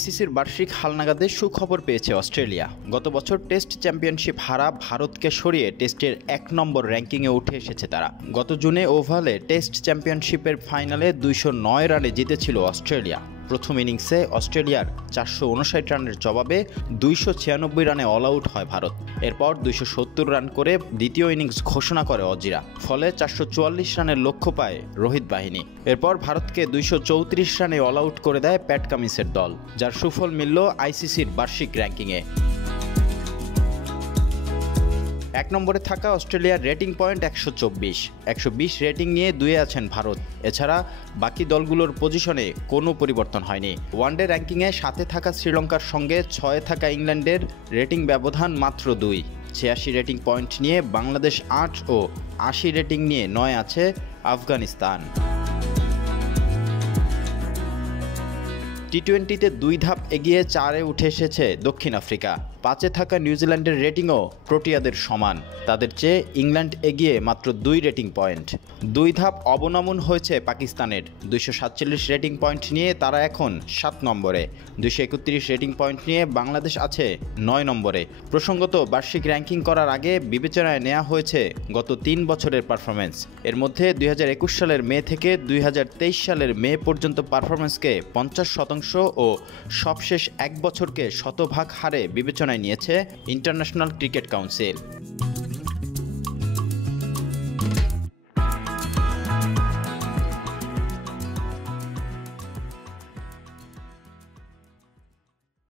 আইসিসির বার্ষিক হালনাগাদে সুখবর পেয়েছে অস্ট্রেলিয়া। গত বছর টেস্ট চ্যাম্পিয়নশিপ হারা ভারতকে সরিয়ে টেস্টের ১ নম্বর র্যাঙ্কিংয়ে উঠে এসেছে তারা। গত জুনে ওভালে টেস্ট চ্যাম্পিয়নশিপের ফাইনালে ২০৯ রানে জিতেছিল অস্ট্রেলিয়া। প্রথম ইনিংসে অস্ট্রেলিয়ার ৪৫৯ রানের জবাবে ২৯৬ রানে অল আউট হয় ভারত। এরপর ২৭০ রান করে দ্বিতীয় ইনিংস ঘোষণা করে অজিরা। ফলে ৪৪৪ রানের লক্ষ্য পায় রোহিত বাহিনী। এরপর ভারতকে ২৩৪ রানে অল আউট করে দেয় প্যাট কামিন্সের দল, যার সুফল মিলল আইসিসির বার্ষিক র্যাঙ্কিংয়ে। ১ নম্বরে থাকা অস্ট্রেলিয়ার রেটিং পয়েন্ট ১২৪। ১২০ রেটিং নিয়ে দুয়ে আছেন ভারত। এছাড়া বাকি দলগুলোর পজিশনে কোনো পরিবর্তন হয়নি। ওয়ানডে র্যাঙ্কিংয়ে ৭-এ থাকা শ্রীলঙ্কার সঙ্গে ৬-এ থাকা ইংল্যান্ডের রেটিং ব্যবধান মাত্র ২। ৮৬ রেটিং পয়েন্ট নিয়ে বাংলাদেশ ৮ ও ৮০ রেটিং নিয়ে ৯ আছে আফগানিস্তান। টি-২০তে ২ ধাপ এগিয়ে ৪-এ উঠে এসেছে দক্ষিণ আফ্রিকা। ৫-এ থাকা নিউজিল্যান্ডের রেটিংও প্রোটিয়াদের সমান। তাদের চেয়ে ইংল্যান্ড এগিয়ে মাত্র ২ রেটিং পয়েন্ট। ২ ধাপ অবনমন হয়েছে পাকিস্তানের। ২৪৭ রেটিং পয়েন্ট নিয়ে তারা এখন ৭ নম্বরে। ২৩১ রেটিং পয়েন্ট নিয়ে বাংলাদেশ আছে ৯ নম্বরে। প্রসঙ্গত, বার্ষিক র্যাঙ্কিং করার আগে বিবেচনায় নেওয়া হয়েছে গত ৩ বছরের পারফরমেন্স। এর মধ্যে ২০২১ সালের মে থেকে ২০২৩ সালের মে পর্যন্ত পারফরমেন্সকে ৫০% ও সবশেষ ১ বছরকে শতভাগ হারে বিবেচনায় নিয়েছে ইন্টারন্যাশনাল ক্রিকেট কাউন্সিল।